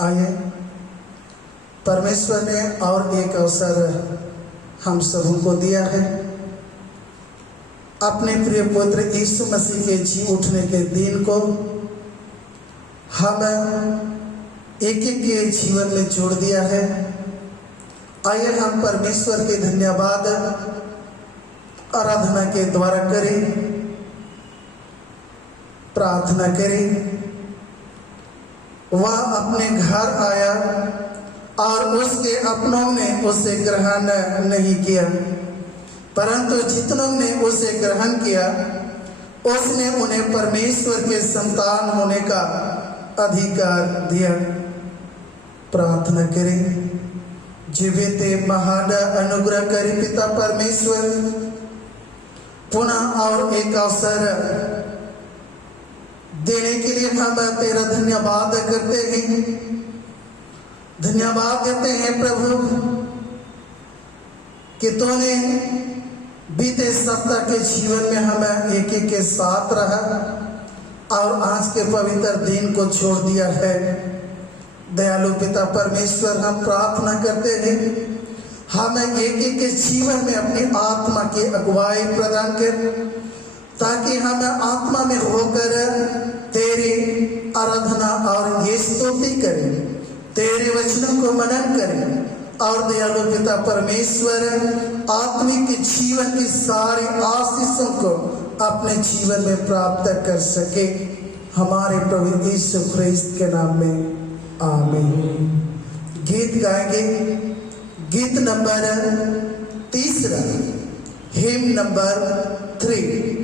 आइए, परमेश्वर ने और एक अवसर हम सबों को दिया है। अपने प्रिय पुत्र यीशु मसीह के जी उठने के दिन को हम एक एक के जीवन में जोड़ दिया है। आइए हम परमेश्वर के धन्यवाद आराधना के द्वारा करें, प्रार्थना करें। वह अपने घर आया और उसके अपनों ने उसे ग्रहण नहीं किया, परंतु जितनों ने उसे ग्रहण किया उसने उन्हें परमेश्वर के संतान होने का अधिकार दिया। प्रार्थना करें। जीवित महान अनुग्रहकारी पिता परमेश्वर, पुनः और एक अवसर देने के लिए हम तेरा धन्यवाद करते हैं। धन्यवाद देते हैं प्रभु कि तूने बीते सप्ताह के जीवन में हमें एक एक के साथ रहा और आज के पवित्र दिन को छोड़ दिया है। दयालु पिता परमेश्वर, हम प्रार्थना करते हैं हमें एक एक के जीवन में अपनी आत्मा की अगुवाई प्रदान कर, ताकि हम आत्मा में होकर तेरी आराधना और ये स्तुति करें, तेरे वचनों को मनन करें और दयालु पिता परमेश्वर आत्मिक जीवन की सारी आशीषों को अपने जीवन में प्राप्त कर सके। हमारे प्रभु यीशु ख्रिस्त के नाम में आमीन। गीत गाएंगे, गीत नंबर 3, हिम नंबर 3।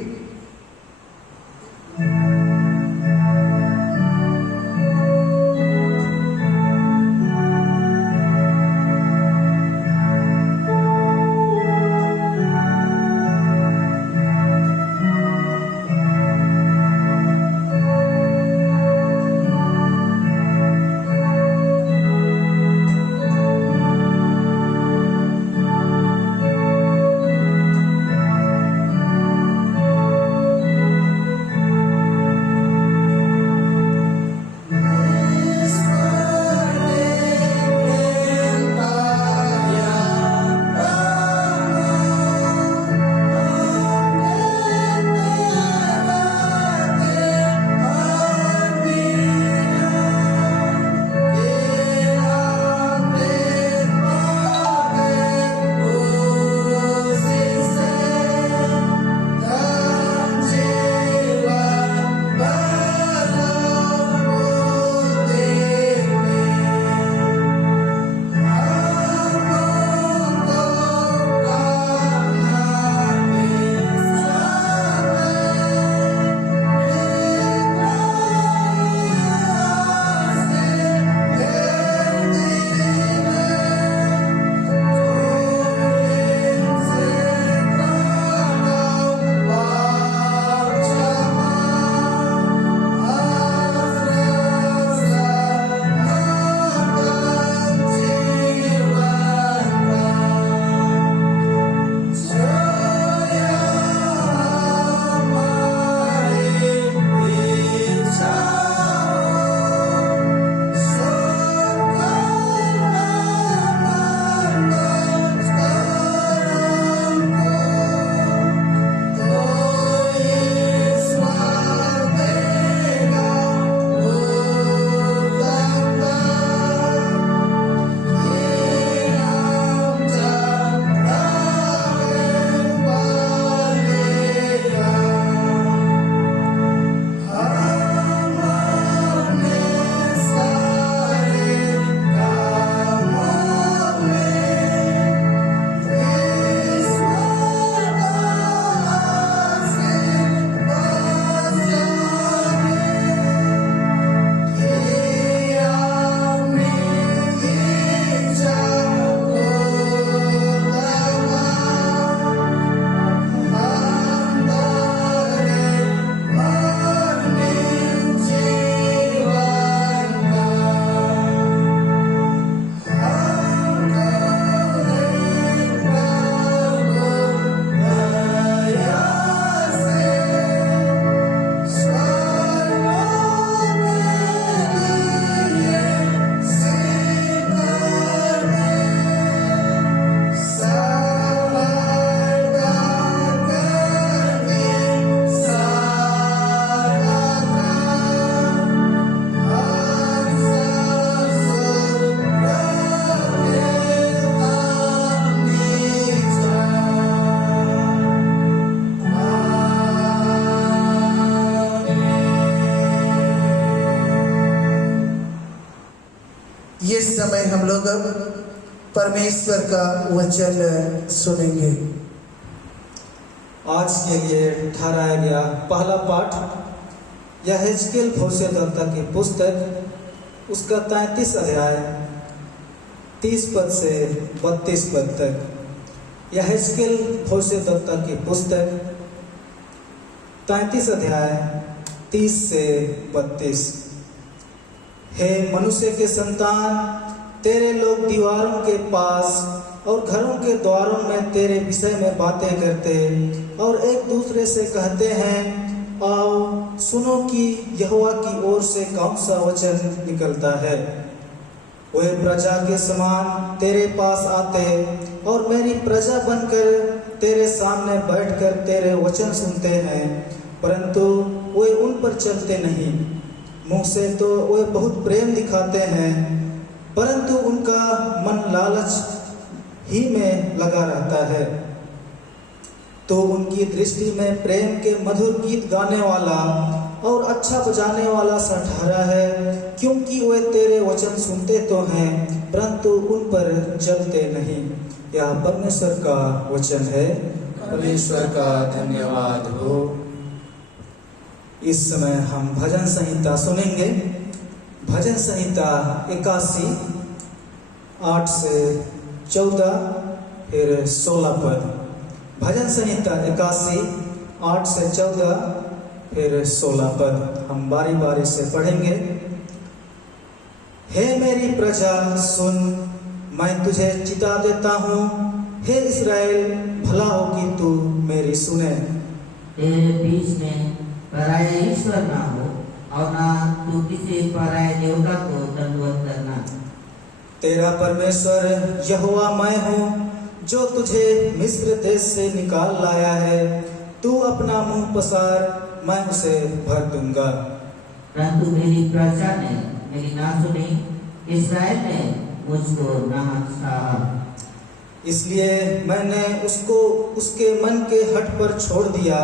ये समय हम लोग परमेश्वर का वचन सुनेंगे। आज के लिए ठहराया गया पहला पाठ यहेजकेल भविष्यद्वक्ता की पुस्तक, उसका 33 अध्याय 30 पद से 32 पद तक। यहेजकेल भविष्यद्वक्ता की पुस्तक 33 अध्याय 30 से 32। हे मनुष्य के संतान, तेरे लोग दीवारों के पास और घरों के द्वारों में तेरे विषय में बातें करते और एक दूसरे से कहते हैं, आओ सुनो कि यहोवा की ओर से कौन सा वचन निकलता है। वे प्रजा के समान तेरे पास आते और मेरी प्रजा बनकर तेरे सामने बैठकर तेरे वचन सुनते हैं, परंतु वे उन पर चलते नहीं। मुंह से तो वे बहुत प्रेम दिखाते हैं, परंतु उनका मन लालच ही में लगा रहता है। तो उनकी दृष्टि में प्रेम के मधुर गीत गाने वाला और अच्छा बजाने वाला सा ठहरा है, क्योंकि वे तेरे वचन सुनते तो हैं परंतु उन पर चलते नहीं। यह परमेश्वर का वचन है। परमेश्वर का धन्यवाद हो। इस समय हम भजन संहिता सुनेंगे। भजन संहिता 81 8 से 14 फिर 16 पद। भजन संहिता 81 8 से 14 फिर 16 पद हम बारी बारी से पढ़ेंगे। हे मेरी प्रजा सुन, मैं तुझे चिता देता हूँ। हे इस्राएल, भला हो कि तू मेरी सुने। तेरे बीच में पराया ईश्वर ना हो और ना तू किसी पराये देवता को दंडवत करना। तेरा परमेश्वर यहोवा मैं हूँ, जो तुझे मिस्र देश से निकाल लाया है। तू अपना मुंह पसार, मैं उसे भर दूंगा। परंतु मेरी प्रजा ने मेरी ना सुनी, इस्राएल ने मुझको ना सहा। इसलिए मैंने उसको उसके मन के हठ पर छोड़ दिया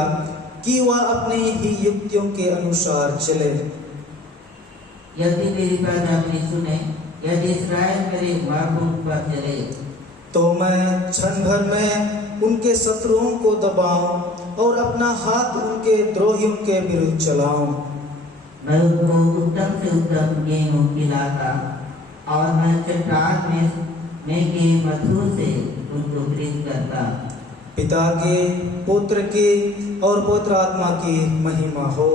कि वह अपनी ही युक्तियों के अनुसार चले। यदि मेरी प्रजा मेरी सुने, यदि इस्राएल मेरे मार्गों पर चले, तो मैं क्षण भर में उनके शत्रुओं को दबाऊं और अपना हाथ उनके द्रोहियों के विरुद्ध चलाऊं। मैं उनको उत्तम से उत्तम गेहूं खिलाता और मैं चट्टान में के मधु से उनको प्रीत करता। पिता की, पुत्र की और पवित्र आत्मा की महिमा हो,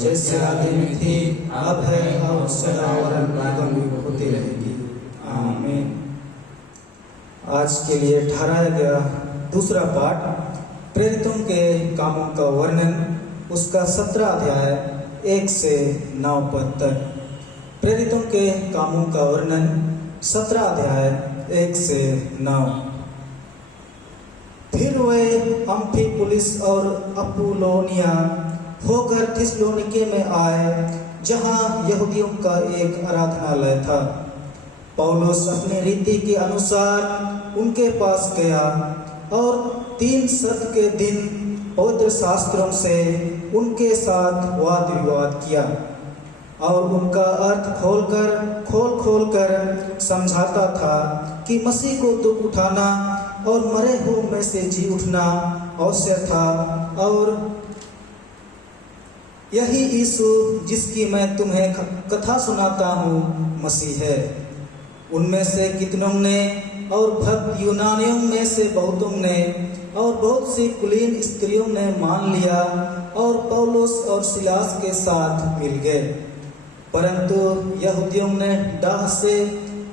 जैसे आदि में थी, अब है और सदा होती रहेगी। आमीन। आज के लिए ठहराया गया दूसरा पाठ प्रेरितों के कामों का वर्णन, उसका 17 अध्याय 1 से 9 पद तक। प्रेरितों के कामों का वर्णन 17 अध्याय 1 से 9। फिर वे अम्फिपुलिस और अपुलोनिया होकर थिस्सलुनीके में आए, जहां यहूदियों का एक आराधनालय था। पौलुस अपनी रीति के अनुसार उनके पास गया और 3 सप्ताह के दिन पवित्र शास्त्रों से उनके साथ वाद विवाद किया और उनका अर्थ खोल कर समझाता था कि मसीह को दुख उठाना और मरे हुए में से जी उठना अवश्य था, और यही यीशु जिसकी मैं तुम्हें कथा सुनाता हूँ मसीह है। उनमें से कितनों ने और भक्त यूनानियों में से बहुतों ने और बहुत सी कुलीन स्त्रियों ने मान लिया और पौलुस और सिलास के साथ मिल गए। परंतु यहूदियों ने डाह से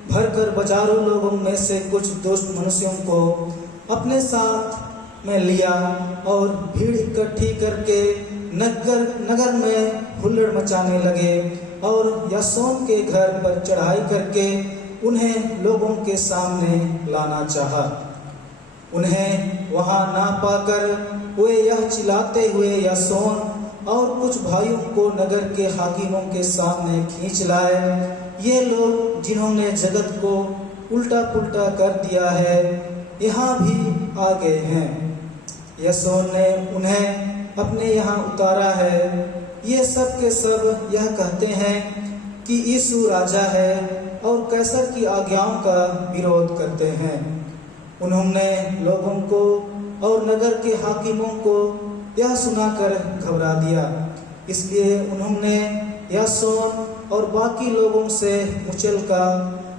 भरकर बाजारों लोगों में से कुछ दुष्ट मनुष्यों को अपने साथ में लिया और भीड़ इकट्ठी करके नगर में हुल्लड़ मचाने लगे और यासोन के घर पर चढ़ाई करके उन्हें लोगों के सामने लाना चाहा। उन्हें वहां ना पाकर वे यह चिल्लाते हुए यासोन और कुछ भाइयों को नगर के हाकिमों के सामने खींच लाए। ये लोग जिन्होंने जगत को उल्टा पुल्टा कर दिया है, यहाँ भी आ गए हैं। यासोन ने उन्हें अपने यहाँ उतारा है। ये सब के सब यह कहते हैं कि यीशु राजा है। और कैसर की आज्ञाओं का विरोध करते हैं। उन्होंने लोगों को और नगर के हाकिमों को यह सुनाकर घबरा दिया, इसलिए उन्होंने यासोन और बाकी लोगों से मुचल का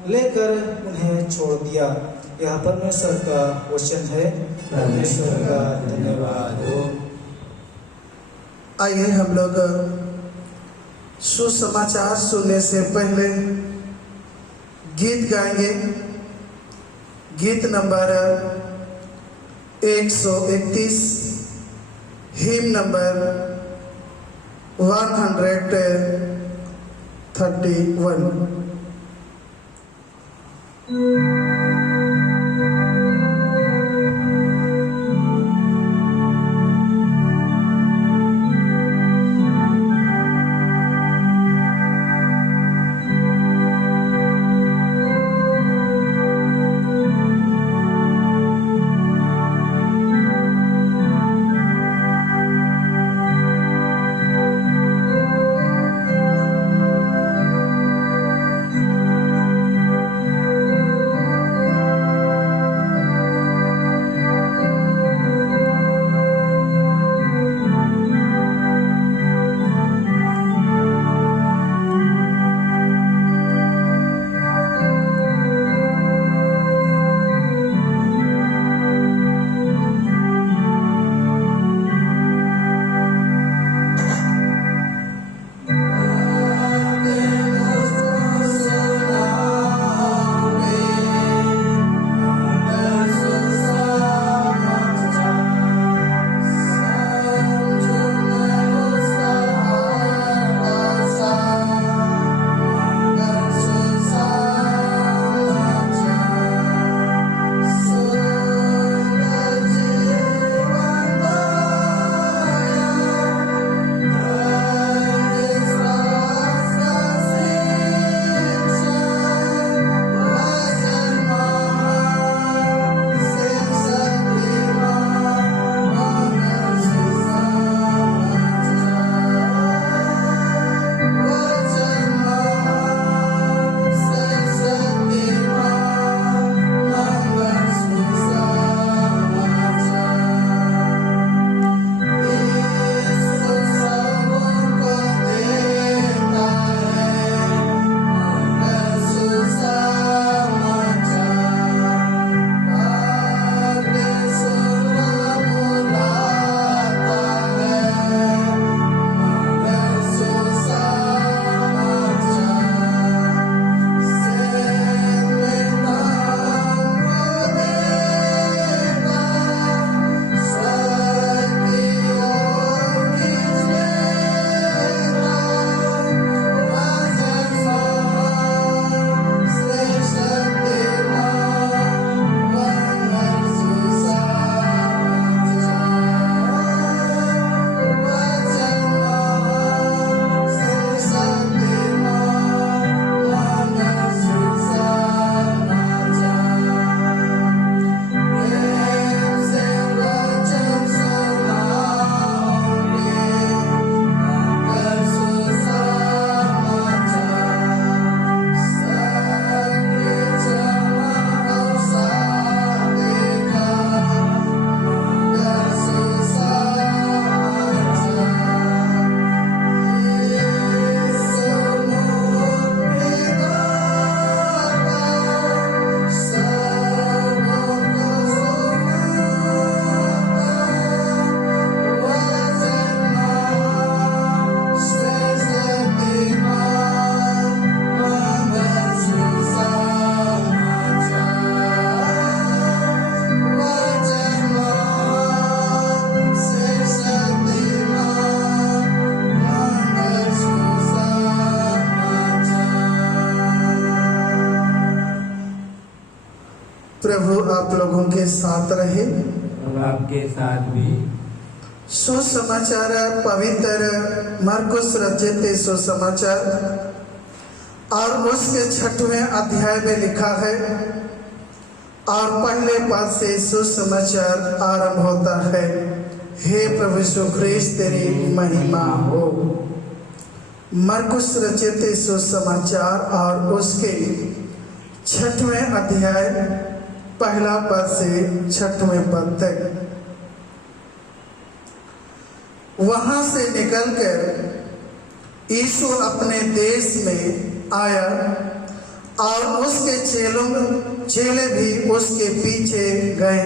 लेकर उन्हें छोड़ दिया। यह परमेश्वर का वचन है। परमेश्वर का धन्यवाद हो। आइए हम लोग सुसमाचार सुनने से पहले गीत गाएंगे। गीत नंबर 131, हिम नंबर 131। प्रभु आप लोगों के साथ रहे और आपके साथ भी। सुसमाचार पवित्र मरकुस रचित सुसमाचार और उसके 6वें अध्याय में लिखा है और पहले पद से सुसमाचार आरंभ होता है। हे प्रभु यीशु ख्रीस्त तेरी महिमा हो। मरकुस रचित सुसमाचार और उसके 6वें अध्याय 1 पद से 6वें पद तक। वहां से निकलकर यीशु अपने देश में आया और उसके चेले भी उसके पीछे गए।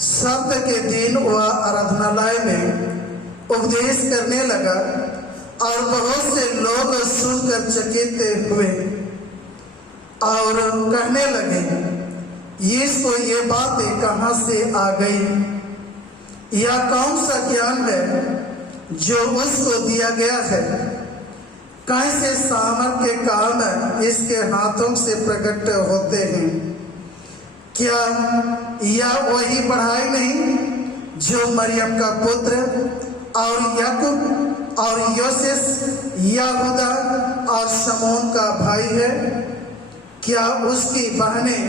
सब्त के दिन वह आराधनालय में उपदेश करने लगा और बहुत से लोग सुनकर चकित हुए और कहने लगे, यीशु ये बातें कहाँ से आ गई? यह कौन सा ज्ञान है जो उसको दिया गया है? कैसे सामर्थ के काम इसके हाथों से प्रकट होते हैं? क्या यह वही पढ़ाई नहीं जो मरियम का पुत्र और याकूब और योसेस, यहूदा और शमौन का भाई है? क्या उसकी बहनें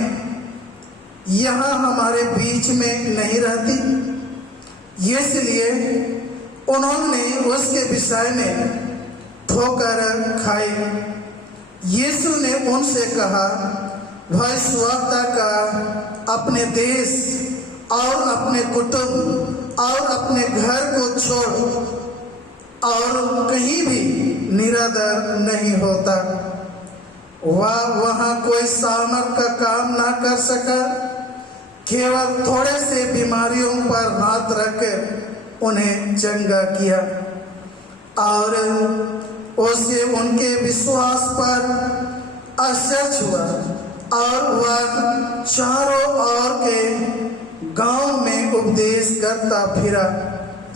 यहाँ हमारे बीच में नहीं रहती? इसलिए उन्होंने उसके विषय में ठोकर खाई। यीशु ने उनसे कहा, भविष्यवक्ता का अपने देश और अपने कुटुंब और अपने घर को छोड़ और कहीं भी निरादर नहीं होता। वह वहाँ कोई सामर्थ का काम ना कर सका, केवल थोड़े से बीमारियों पर हाथ रखकर उन्हें चंगा किया और उसे उनके विश्वास पर आश्चर्य हुआ और वह चारों ओर के गांव में उपदेश करता फिरा।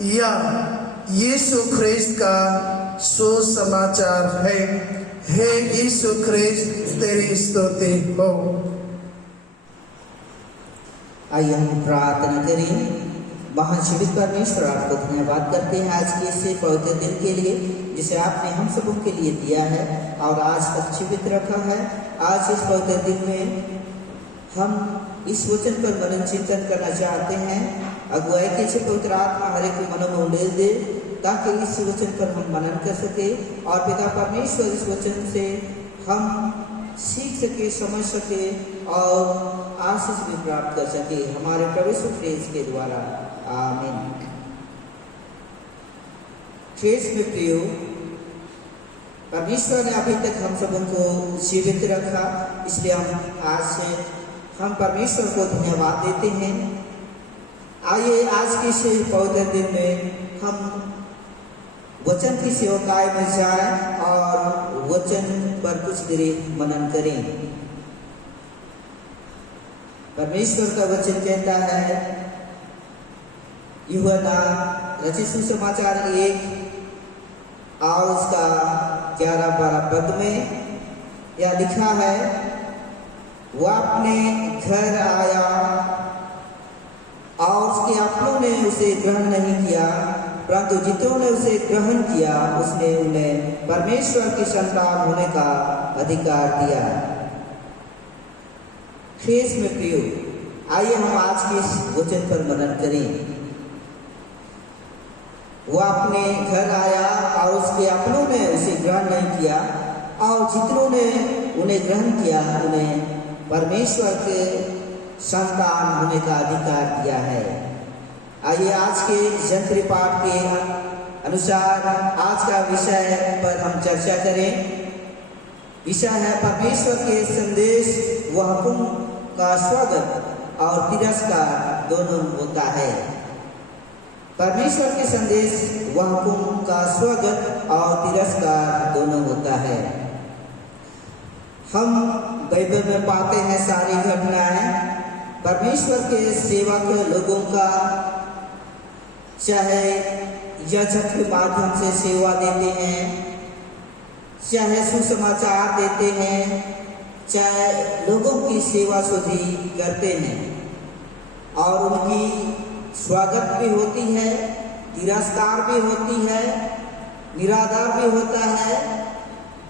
यह यीशु ख्रिस्त का सुसमाचार है। हे यीशु ख्रिस्त, तेरी स्तुति हो। आइए हम प्रार्थना करें। महाजीवित परमेश्वर, आपको धन्यवाद करते हैं आज के इस पवित्र दिन के लिए जिसे आपने हम सबों के लिए दिया है और आज तक जीवित रखा है। आज इस पवित्र दिन में हम इस वचन पर मनन चिंतन करना चाहते हैं। अगुवाई कीजिए, पवित्र आत्मा हर एक मनों में उंडेल दे ताकि इस वचन पर हम मनन कर सके और पिता परमेश्वर इस वचन से हम सीख सके, समझ सके और आशीष भी प्राप्त कर सके हमारे प्रभु यीशु ख्रिस्त के द्वारा। आमीन। ख्रिस्त में प्रियो, परमेश्वर ने अभी तक हम सबों को जीवित रखा, इसलिए हम परमेश्वर को धन्यवाद देते हैं। आइए आज के इस पवित्र दिन में हम वचन की सेवकाई में जाएं और वचन पर कुछ देर मनन करें। परमेश्वर का वचन कहता है, यूहन्ना रचित सुसमाचार 1 और उसका 11-12 पद में यह लिखा है, वह अपने घर आया और उसके अपनों ने उसे ग्रहण नहीं किया, परंतु जितनों ने उसे ग्रहण किया उसने उन्हें परमेश्वर की संतान होने का अधिकार दिया। ख्रिस्त में प्रियो, आइए हम आज के इस वचन पर मनन करें। वह अपने घर आया और उसके अपनों ने उसे ग्रहण नहीं किया और जितनों ने उन्हें ग्रहण किया उन्हें परमेश्वर के संतान होने का अधिकार दिया है। आइए आज के जंत्री पाठ के अनुसार आज का विषय पर हम चर्चा करें। विषय है परमेश्वर के संदेश व हुक्म का स्वागत और तिरस्कार दोनों होता है। परमेश्वर के संदेश व हुक्म का स्वागत और तिरस्कार दोनों होता है। हम बाइबल में पाते हैं सारी घटनाएं परमेश्वर के सेवक लोगों का, चाहे याजक के माध्यम से सेवा देते हैं, चाहे सुसमाचार देते हैं, चाहे लोगों की सेवा शुद्धि करते हैं और उनकी स्वागत भी होती है, तिरस्कार भी होती है, निरादर भी होता है,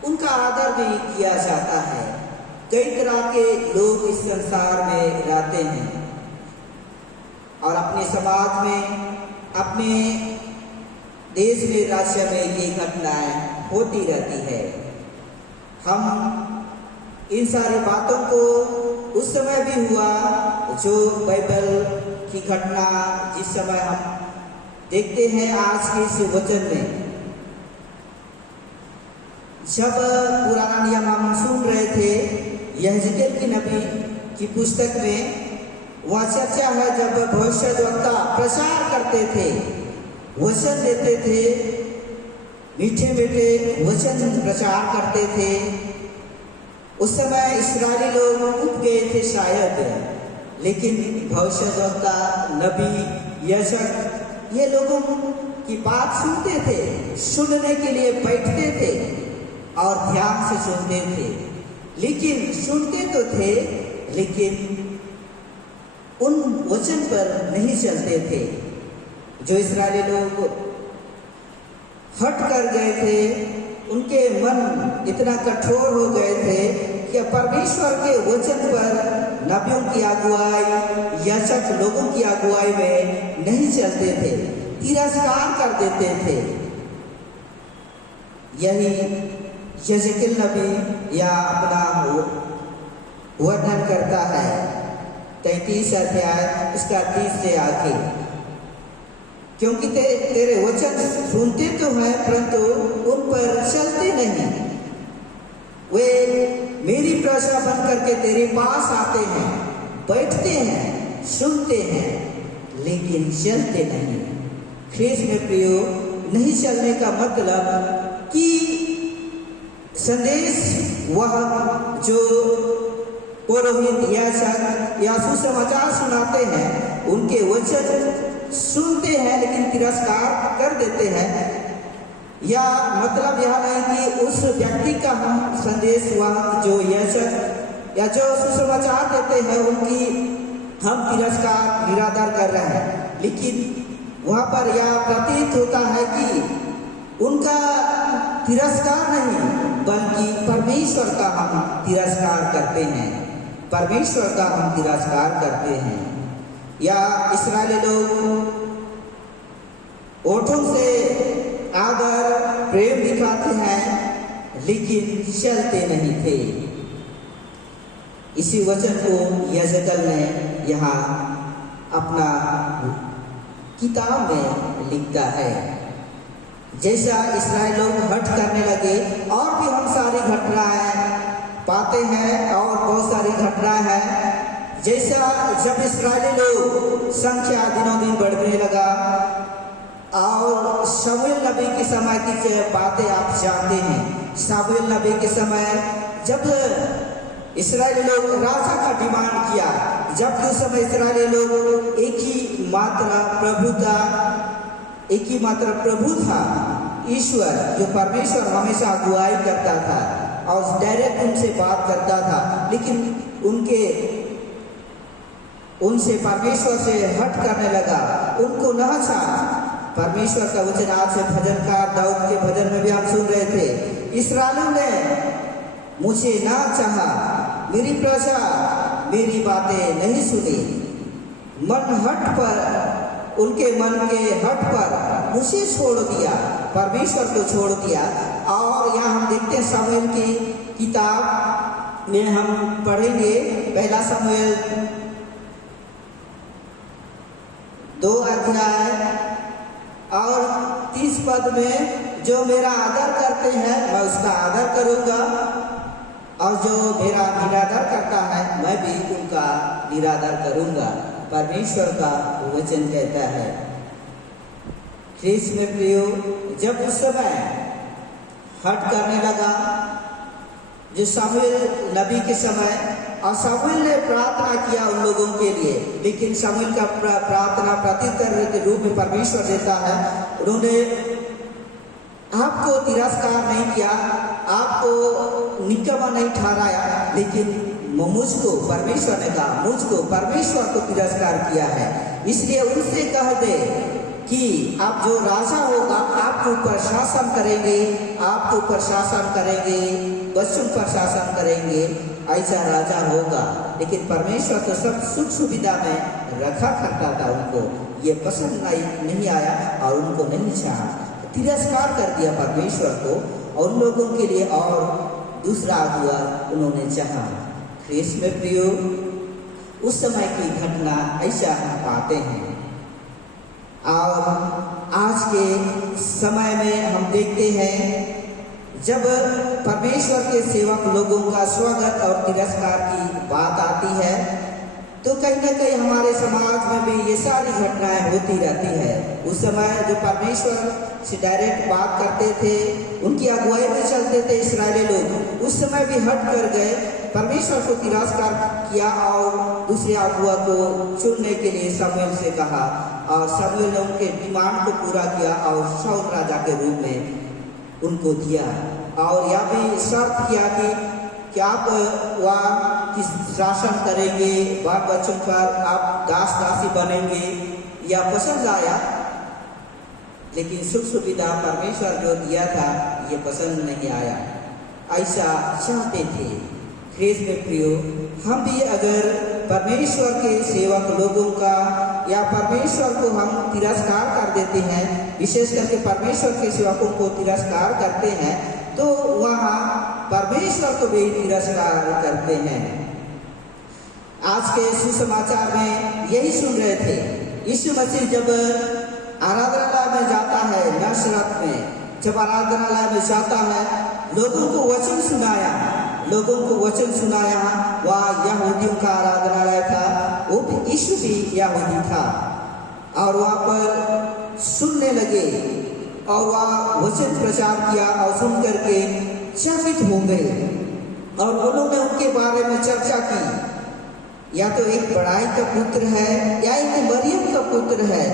उनका आदर भी किया जाता है। कई तरह के लोग इस संसार में रहते हैं और अपने समाज में अपने देश में, राज्य में ये घटनाएं होती रहती है। हम इन सारी बातों को उस समय भी हुआ जो बाइबल की घटना जिस समय हम देखते हैं आज के इस वचन में। जब पुराना नियम हम सुन रहे थे यहेजकेल की नबी की पुस्तक में, वह चर्चा है जब भविष्यद्वक्ता प्रचार करते थे, वचन देते थे, मीठे मीठे वचन प्रचार करते थे। उस समय इस्राएली लोग उठ गए थे शायद, लेकिन भविष्यद्वक्ता, नबी, याजक ये लोगों की बात सुनते थे, सुनने के लिए बैठते थे और ध्यान से सुनते थे। लेकिन सुनते तो थे, लेकिन उन वचन पर नहीं चलते थे। जो इस्राएली लोग हट कर गए थे, उनके मन इतना कठोर हो गए थे कि परमेश्वर के वचन पर, नबियों की अगुवाई, याजक लोगों की अगुवाई में नहीं चलते थे, तिरस्कार कर देते थे। यही यहेजकेल नबी या अपना वर्णन करता है 33 अध्याय इसका 30 से आगे। क्योंकि तेरे वचन सुनते तो हैं परंतु उन पर चलते नहीं। वे मेरी प्रजा बन करके तेरे पास आते हैं, बैठते हैं, सुनते हैं, लेकिन चलते नहीं। ख्रीस्त में प्रियो, नहीं चलने का मतलब कि संदेश वह जो पुरोहित या सुसमाचार सुनाते हैं, उनके वचन सुनते हैं लेकिन तिरस्कार कर देते हैं, या मतलब यह नहीं कि उस व्यक्ति का हम संदेश वह जो याजक या जो सुसमाचार देते हैं उनकी हम तिरस्कार निरादर कर रहे हैं, लेकिन वहाँ पर यह प्रतीत होता है कि उनका तिरस्कार नहीं बल्कि परमेश्वर का हम तिरस्कार करते हैं, परमेश्वर का हम तिरस्कार करते हैं। या इस्राएली लोग ओठों से आदर प्रेम दिखाते हैं लेकिन चलते नहीं थे। इसी वचन को यहेजकेल ने यहाँ अपना किताब में लिखता है। जैसा इस्राएल लोग हट करने लगे, और भी हम सारी घटनाएं पाते हैं और बहुत सारी घटनाएं हैं। जैसा जब इस्राएली लोग संख्या दिनों दिन बढ़ने लगा, और शमूएल नबी के समय की बातें आप जानते हैं। शमूएल नबी के समय जब इस्राएली लोग राजा का डिमांड किया, जब उस समय इस्राएली लोग एक ही मात्र प्रभु था, ईश्वर जो परमेश्वर हमेशा अगुवाई करता था और डायरेक्ट उनसे बात करता था, लेकिन उनसे परमेश्वर से हट करने लगा, उनको न चाहा। परमेश्वर का वचन आज से भजनकार दाऊद के भजन में भी आप सुन रहे थे, इस्राएलियों ने मुझे ना चाहा, मेरी प्रजा मेरी बातें नहीं सुनी, मन हट पर, उनके मन के हट पर मुझे छोड़ दिया, परमेश्वर को छोड़ दिया। और यहाँ हम देखते हैं शमूएल की किताब में हम पढ़ेंगे, पहला शमूएल 2 अध्याय और 30 पद में, जो मेरा आदर करते हैं मैं उसका आदर करूँगा, और जो मेरा निरादर करता है मैं भी उनका निरादर करूँगा, परमेश्वर का वचन कहता है। ख्रीस्त में प्रियो, जब उस समय हट करने लगा, जो शमूएल नबी के समय, और शमूएल ने प्रार्थना किया उन लोगों के लिए, लेकिन शमूएल का प्रार्थना प्रत्युत्तर के रूप में परमेश्वर देता है। उन्होंने आपको तिरस्कार नहीं किया, आपको निकम्मा नहीं ठहराया, लेकिन मुझको, परमेश्वर ने कहा, मुझको, परमेश्वर को तिरस्कार किया है। इसलिए उनसे कह दे कि आप जो राजा होगा आपके ऊपर शासन करेंगे, आपके ऊपर शासन करेंगे, बच्चों पर शासन करेंगे, ऐसा राजा होगा। लेकिन परमेश्वर तो सब सुख सुविधा में रखा करता था, उनको ये पसंद नहीं आया और उनको नहीं चाहा। तिरस्कार कर दिया परमेश्वर को, और उन लोगों के लिए और दूसरा अगुआ उन्होंने चाहा। ख्रीष्ट में प्रियो, उस समय की घटना ऐसा हम पाते हैं, और आज के समय में हम देखते हैं जब परमेश्वर के सेवक लोगों का स्वागत और तिरस्कार की बात आती है, तो कहीं ना कहीं हमारे समाज में भी ये सारी घटनाएं होती रहती है। उस समय जो परमेश्वर से डायरेक्ट बात करते थे, उनकी अगुवाई में चलते थे इस्राएली लोग, उस समय भी हट कर गए, परमेश्वर को तिरस्कार किया और दूसरे अगुआ को चुनने के लिए शमूएल से कहा, और शमूएल ने उनके डिमांड को पूरा किया और शाऊल राजा के रूप में उनको दिया, और यह भी शर्त किया कि आप वहाँ किस शासन करेंगे, बाल बच्चों पर आप दास दासी बनेंगे, यह पसंद आया। लेकिन सुख सुविधा परमेश्वर जो दिया था ये पसंद नहीं आया, ऐसा चाहते थे। ख्रीष्ट में प्रियो, हम भी अगर परमेश्वर के सेवक लोगों का या परमेश्वर को हम तिरस्कार कर देते हैं, विशेष करके परमेश्वर के सेवकों को तिरस्कार करते हैं, तो वहाँ परमेश्वर को भी तिरस्कार करते हैं। आज के सुसमाचार में यही सुन रहे थे, यीशु मसीह जब आराधनालय में जाता है, नासरत में जब आराधनालय में जाता है, लोगों को वचन सुनाया, लोगों को वचन सुनाया। वह यहूदियों का आराधनालय था, वो भी यीशु भी यहूदी था, और वहाँ पर सुनने लगे और वह वचन प्रचार किया, और सुन करके चकित हो गए, और उन्होंने उनके बारे में चर्चा की, या तो एक बड़ाई का पुत्र है या एक मरियम का पुत्र है,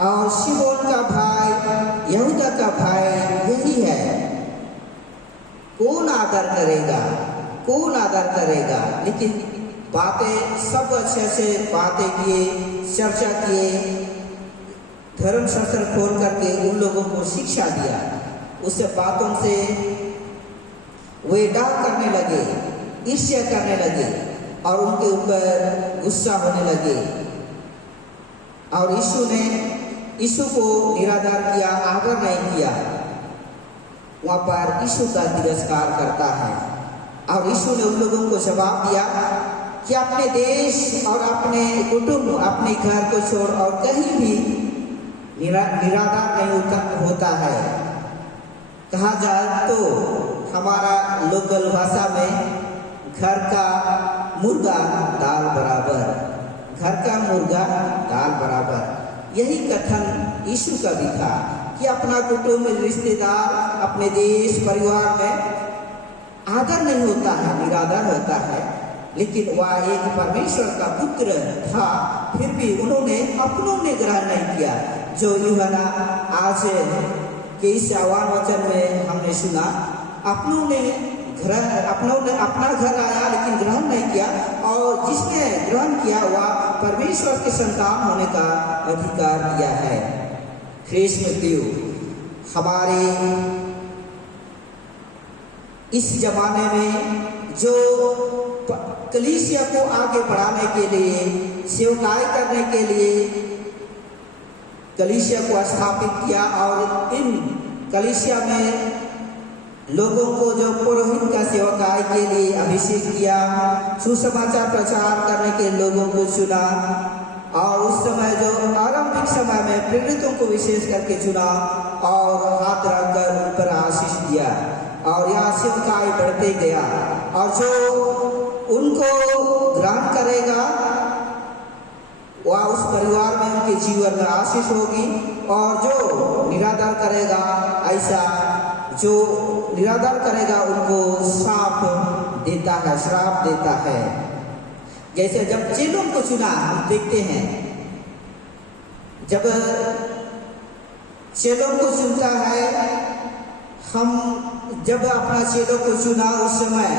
और शिमोन का भाई, यहूदा का भाई यही है, कौन आदर करेगा, कौन आदर करेगा। लेकिन बातें सब अच्छे से बातें किए, चर्चा किए, धर्मशास्त्र खोल करके उन लोगों को शिक्षा दिया। उस बातों से वे डाक करने लगे, ईर्ष्या करने लगे, और उनके ऊपर गुस्सा होने लगे, और यीशु को निरादर किया, आदर नहीं किया। वहाँ पर यीशु का तिरस्कार करता है, और यीशु ने उन लोगों को जवाब दिया कि अपने देश और अपने कुटुंब, अपने घर को छोड़ और कहीं भी निरादर नहीं होता है। कहा जाए तो हमारा लोकल भाषा में घर का मुर्गा दाल बराबर, घर का मुर्गा दाल बराबर, यही कथन यीशु का भी था कि अपना कुटुंब, रिश्तेदार, अपने देश परिवार में आदर नहीं होता है, निरादर होता है। लेकिन वह एक परमेश्वर का पुत्र था, फिर भी उन्होंने अपनों ने ग्रहण नहीं किया। जो यूहन्ना आज के इस आह्वान वचन में हमने सुना, अपनों ने अपना घर आया लेकिन ग्रहण नहीं किया, और जिसने ग्रहण किया वह परमेश्वर के संतान होने का अधिकार दिया है। ख्रीष्ट में प्रियो, हमारे इस जमाने में जो कलीसिया को आगे बढ़ाने के लिए, सेवकाई करने के लिए कलीसिया को स्थापित किया, और इन कलीसिया में लोगों को जो पुरोहित का सेवकाई के लिए अभिषेक किया, सुसमाचार प्रचार करने के लोगों को चुना, और उस समय जो आरंभिक समय में प्रेरितों को विशेष करके चुना और हाथ रखकर उन पर आशीष दिया, और यह सेवकाई बढ़ते गया। और जो उनको ग्रहण करेगा वह उस परिवार में उनके जीवन में आशीष होगी, और जो निरादर करेगा, ऐसा जो निरादर करेगा उनको श्राप देता है, श्राप देता है। जैसे जब चेलों को चुना, हम देखते हैं जब चेलों को चुनता है, हम जब अपना चेलों को चुना उस समय,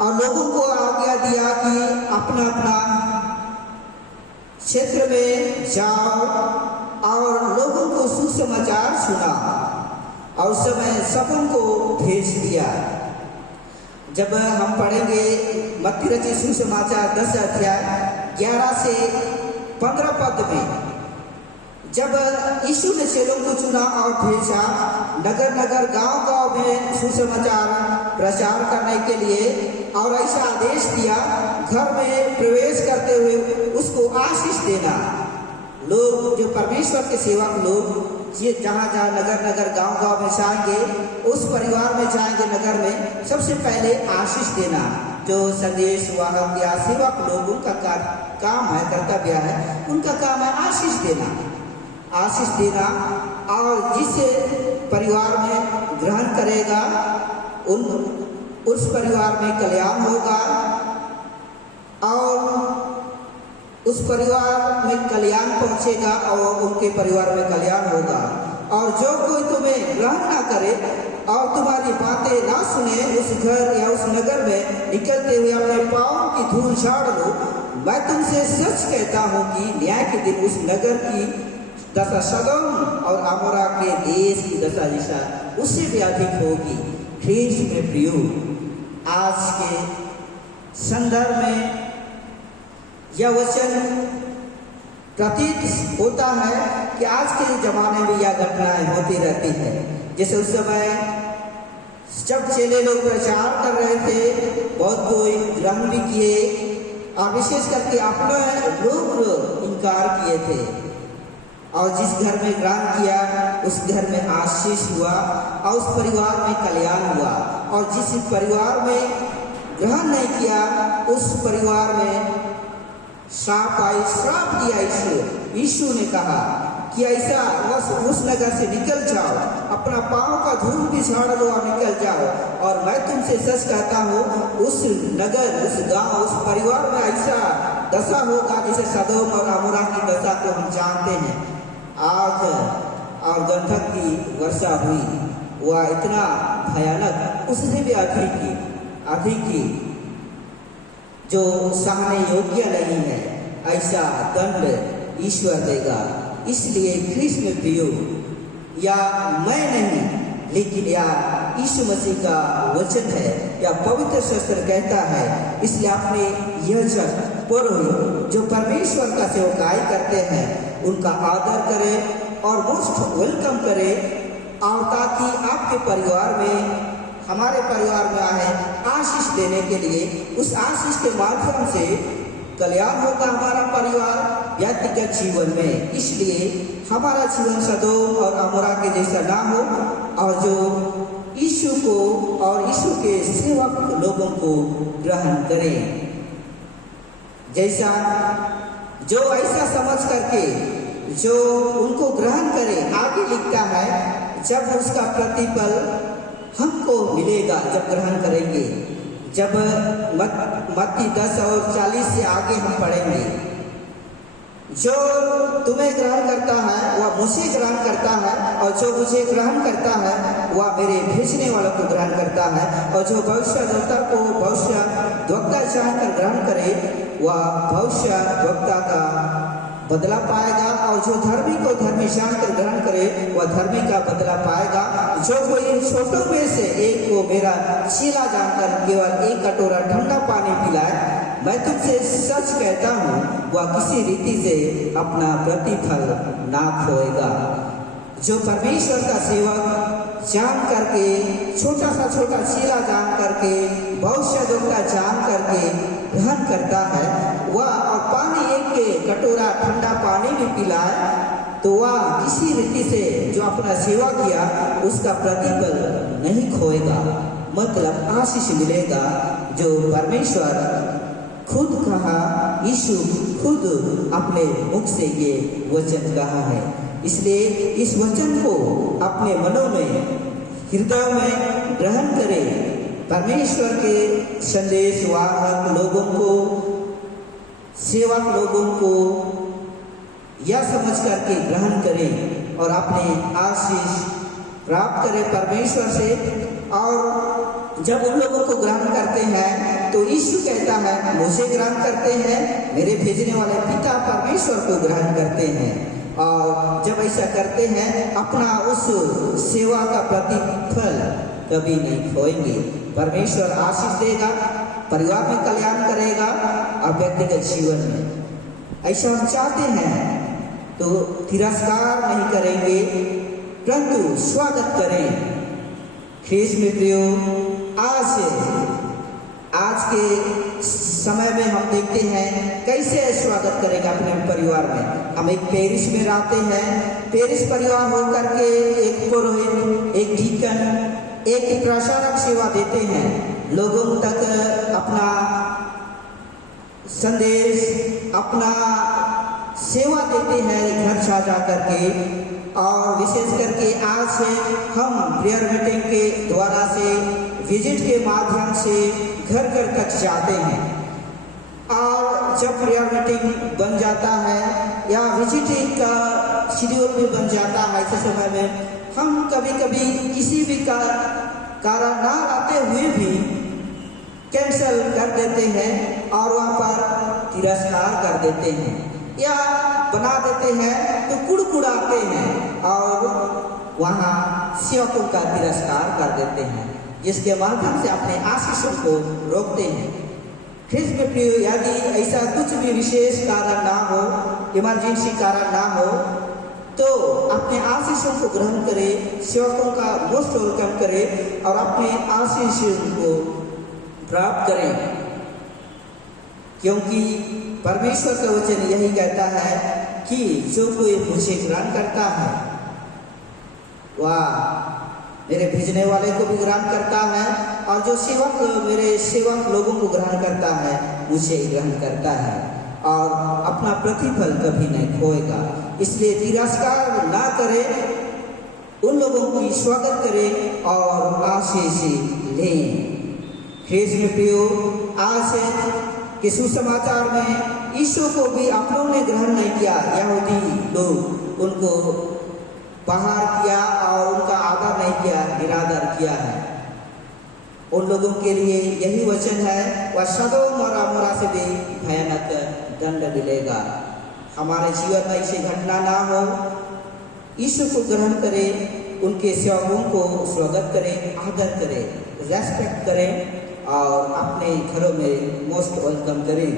और लोगों को आज्ञा दिया कि अपना अपना क्षेत्र में जाओ और लोगों को सुसमाचार सुना, और उस समय सबों को भेज दिया। जब हम पढ़ेंगे मत्ती रचित सुसमाचार 10 अध्याय 11 से 15 पद में, जब यीशु ने चेलों को चुना और भेजा नगर नगर गांव-गांव में सुसमाचार प्रचार करने के लिए, और ऐसा आदेश दिया घर में प्रवेश करते हुए उसको आशीष देना। लोग जो परमेश्वर के सेवक लोग ये जहाँ जहाँ नगर नगर गांव-गांव में जाएंगे, उस परिवार में जाएंगे नगर में, सबसे पहले आशीष देना। जो संदेश वाहक या सेवक लोग उनका काम है, कर्तव्य है, उनका काम है आशीष देना, आशीष देना। और जिस परिवार में ग्रहण करेगा उस परिवार में कल्याण होगा, और उस परिवार में कल्याण पहुंचेगा और उनके परिवार में कल्याण होगा। और जो कोई तुम्हें ग्रहण ना करे और तुम्हारी बातें ना सुने, उस घर या उस नगर में निकलते हुए अपने पाँव की धूल झाड़ लो। मैं तुमसे सच कहता हूँ कि न्याय के दिन उस नगर की दशा सदोम और अमोरा के देश की दशा जैसा उससे भी अधिक होगी। ख्रीष्ट में प्रियो, आज के संदर्भ में यह वचन प्रतीत होता है कि आज के ज़माने में यह घटनाएं होती रहती है। जैसे उस समय जब चेले लोग प्रचार कर रहे थे, बहुत कोई ग्रहण भी किए और विशेष करके अपने लोग इनकार किए थे। और जिस घर में ग्रहण किया उस घर में आशीष हुआ और उस परिवार में कल्याण हुआ, और जिस परिवार में ग्रहण नहीं किया उस परिवार में श्राप आई, श्राप दिया। यीशु ने कहा कि ऐसा उस नगर से निकल जाओ, अपना पाँव का धूल भी झाड़ लो और निकल जाओ। और मैं तुमसे सच कहता हूँ, उस नगर, उस गांव, उस परिवार में ऐसा दशा होगा जैसे सदोम और अमोरा की दशा को हम जानते हैं। आग और गंधक की वर्षा हुई, वह इतना भयानक, उससे भी अधिक की जो सहने योग्य नहीं है, ऐसा दंड ईश्वर देगा। इसलिए ख्रीष्ट में प्रियो, या मैं नहीं लेकिन या यीशु मसीह का वचन है, या पवित्र शास्त्र कहता है। इसलिए आपने यह पुरोहित जो परमेश्वर का सेवकाई करते हैं उनका आदर करें और मोस्ट वेलकम करें, और ताकि आपके परिवार में, हमारे परिवार में आए आशीष देने के लिए, उस आशीष के माध्यम से कल्याण होगा हमारा परिवार व्यक्तिगत जीवन में। इसलिए हमारा जीवन सदोम और अमोरा के जैसा ना हो, और जो यीशु को और यीशु के सेवक लोगों को ग्रहण करें, जैसा जो ऐसा समझ करके जो उनको ग्रहण करे। आगे लिखता है, जब उसका प्रतिफल हमको मिलेगा जब ग्रहण करेंगे। जब मत्ती 10 और 40 से आगे हम पढ़ेंगे, जो तुम्हें ग्रहण करता है वह मुझे ग्रहण करता है, और जो मुझे ग्रहण करता है वह मेरे भेजने वालों को ग्रहण करता है। और जो भविष्यद्वक्ता को भविष्यद्वक्ता जानकर ग्रहण करे वह भविष्यद्वक्ता का बदला पाएगा, और जो धर्मी को धर्मी जानकर ग्रहण करे वह धर्मी का बदला पाएगा। जो कोई छोटों में से एक को मेरा चेला जानकर केवल एक कटोरा ठंडा पानी पिलाए, मैं तुमसे सच कहता हूँ वह किसी रीति से अपना प्रतिफल ना खोएगा। जो परमेश्वर का सेवक जान करके, छोटा चेला जान करके, भविष्यद्वक्ता जान करके ग्रहण करता है, वह और पानी एक कटोरा ठंडा पानी भी पिलाए, तो वह किसी रीति से जो अपना सेवा किया उसका प्रतिफल नहीं खोएगा, मतलब आशीष मिलेगा। जो परमेश्वर खुद कहा, यीशु खुद अपने मुख से ये वचन कहा है। इसलिए इस वचन को अपने मनों में, हृदय में ग्रहण करें। परमेश्वर के संदेश वाहक लोगों को, सेवक लोगों को यह समझ करके ग्रहण करें और अपने आशीष प्राप्त करें परमेश्वर से। और जब उन लोगों को ग्रहण करते हैं तो यीशु कहता है, मुझे ग्रहण करते हैं, मेरे भेजने वाले पिता परमेश्वर को ग्रहण करते हैं। और जब ऐसा करते हैं अपना उस सेवा का प्रतिफल कभी नहीं खोएंगे। परमेश्वर आशीष देगा, परिवार में कल्याण करेगा और व्यक्तिगत जीवन में। ऐसा हम चाहते हैं तो तिरस्कार नहीं करेंगे परंतु स्वागत करें। ख्रीस्त में प्रियो, आज के समय में हम देखते हैं कैसे स्वागत करेगा अपने परिवार में। हम एक पेरिस में रहते हैं, पेरिस परिवार होकर के एक पुरोहित, एक डीकन, एक प्रचारक सेवा देते हैं, लोगों तक अपना संदेश, अपना सेवा देते हैं घर जा करके। और विशेष करके आज से हम प्रेयर मीटिंग के द्वारा से विजिट के माध्यम से घर घर तक जाते हैं। और जब प्रेयर मीटिंग बन जाता है या विजिटिंग का शेड्यूल भी बन जाता है, ऐसे समय में हम कभी कभी किसी भी कारण ना आते हुए भी कैंसल कर देते हैं और वहाँ पर तिरस्कार कर देते हैं या बना देते हैं तो कुड़कुड़ाते हैं और वहाँ सेवकों का तिरस्कार कर देते हैं, जिसके माध्यम से अपने आशीषों को रोकते हैं। ख्रीस्त में प्रिय, यदि ऐसा कुछ भी विशेष कारण ना हो, इमरजेंसी कारण ना हो, तो अपने आशीषों को ग्रहण करें, सेवकों का मोस्ट वेलकम करें और अपने आशीषों को प्राप्त करें। क्योंकि परमेश्वर का वचन यही कहता है कि जो कोई मुझे ग्रहण करता है वह मेरे भेजने वाले को भी ग्रहण करता है, और जो सेवक मेरे सेवक लोगों को ग्रहण करता है मुझे ग्रहण करता है और अपना प्रतिफल कभी नहीं खोएगा। इसलिए तिरस्कार ना करें, उन लोगों की स्वागत करें और आशीष लें। ख्रीस्त में प्रियो, आज के सुसमाचार में यीशु को भी अपनों ने ग्रहण नहीं किया। यहूदी लोग उनको बाहर किया और उनका आदर नहीं किया, निरादर किया है। उन लोगों के लिए यही वचन है, वह सदोम और अमोरा से भी भयानक दंड मिलेगा। हमारे जीवन में ऐसी घटना ना हो। यीशु को ग्रहण करें, उनके सेवकों को स्वागत करें, आदर करें, रेस्पेक्ट करें और अपने घरों में मोस्ट वेलकम करें।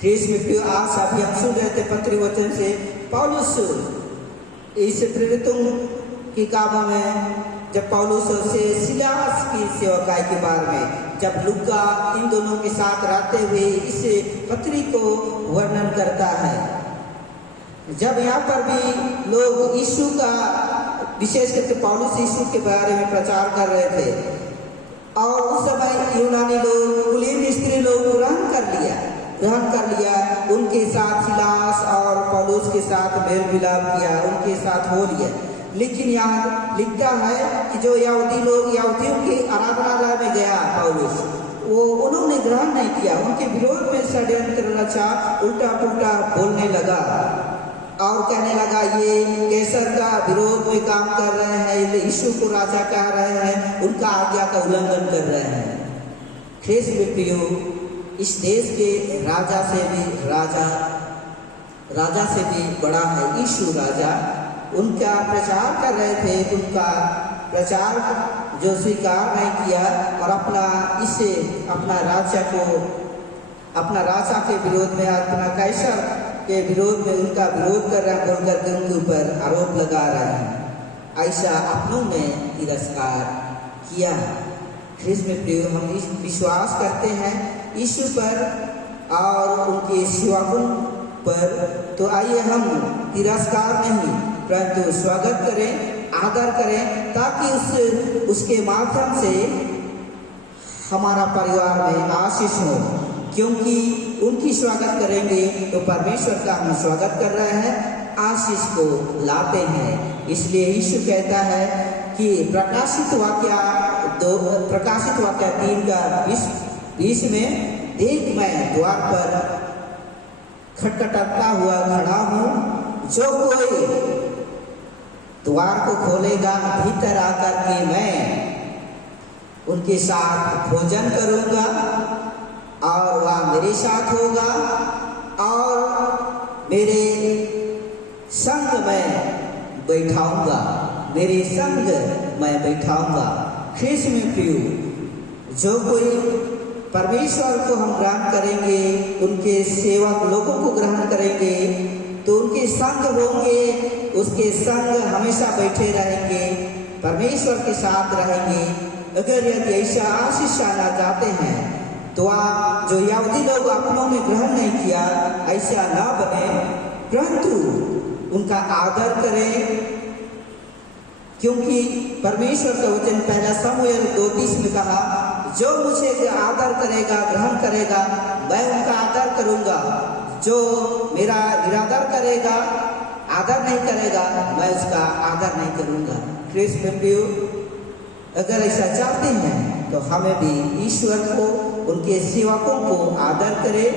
ख्रीस्त में प्रिय, आज अभी हम सुन रहे थे पत्री वचन से पौलुस इस प्रेरितों की कामों में, जब पौलुस से सिलास की सेवकाई के बारे में, जब लूका इन दोनों के साथ रहते हुए इस पत्री को वर्णन करता है। जब यहाँ पर भी लोग यीशु का, विशेष करके पौलुस यीशु के बारे में प्रचार कर रहे थे और उस समय यूनानी लोग, कुलीन स्त्री लोग ग्रहण कर लिया, उनके साथ सिलास और पौलुस के साथ मेल मिलाप किया, उनके साथ हो लिया। लेकिन यहाँ लिखता है कि जो यहूदी लोग, यहूदियों के आराधनालय में गया पौलुस, वो उन्होंने ग्रहण नहीं किया, उनके विरोध में षड्यंत्र रचा, उल्टा पुल्टा बोलने लगा और कहने लगा ये कैसर का विरोध में काम कर रहे हैं, यीशु को राजा कह रहे हैं, उनका आज्ञा का उल्लंघन कर रहे हैं। ख्रीस्त में प्रियो, इस देश के राजा से भी बड़ा है यीशु राजा। उनका प्रचार कर रहे थे, उनका प्रचार जो स्वीकार नहीं किया और अपना राजा के विरोध में, अपना कैसर के विरोध में उनका विरोध कर रहे हैं, बोल करके उनके ऊपर आरोप लगा रहे हैं। ऐसा अपनों ने तिरस्कार किया। ख्रीस्त में प्रिय, हम विश्वास करते हैं यीशु पर और उनके सेवकों पर, तो आइए हम तिरस्कार नहीं परंतु स्वागत करें, आदर करें, ताकि उसके माध्यम से हमारा परिवार में आशीष हो। क्योंकि उनकी स्वागत करेंगे तो परमेश्वर का हम स्वागत कर रहे हैं, आशीष को लाते हैं। इसलिए यीशु कहता है कि प्रकाशित वाक्य 3:20 में, देख मैं द्वार पर खटखटाता हुआ खड़ा हूँ, जो कोई द्वार को खोलेगा भीतर आकर के मैं उनके साथ भोजन करूँगा और वह मेरे साथ होगा और मेरे संग मैं बैठाऊंगा, मेरे संग मैं बैठाऊंगा। ख्रीस्त में प्रियो, जो कोई परमेश्वर को हम ग्रहण करेंगे, उनके सेवक लोगों को ग्रहण करेंगे, तो उनके संग होंगे, उसके संग हमेशा बैठे रहेंगे, परमेश्वर के साथ रहेंगे। अगर यदि ऐसा आशीष आना चाहते हैं तो आप जो यहूदी लोग अपनों में ग्रहण नहीं किया, ऐसा ना बने, परंतु उनका आदर करें, क्योंकि परमेश्वर का वचन पहला शमूएल 2:30 में कहा, जो मुझे आदर करेगा, ग्रहण करेगा, मैं उनका आदर करूंगा। जो मेरा निरादर करेगा, आदर नहीं करेगा, मैं उसका आदर नहीं करूंगा। प्रिय, अगर ऐसा चाहते हैं तो हमें भी ईश्वर को, उनके सेवकों को आदर करें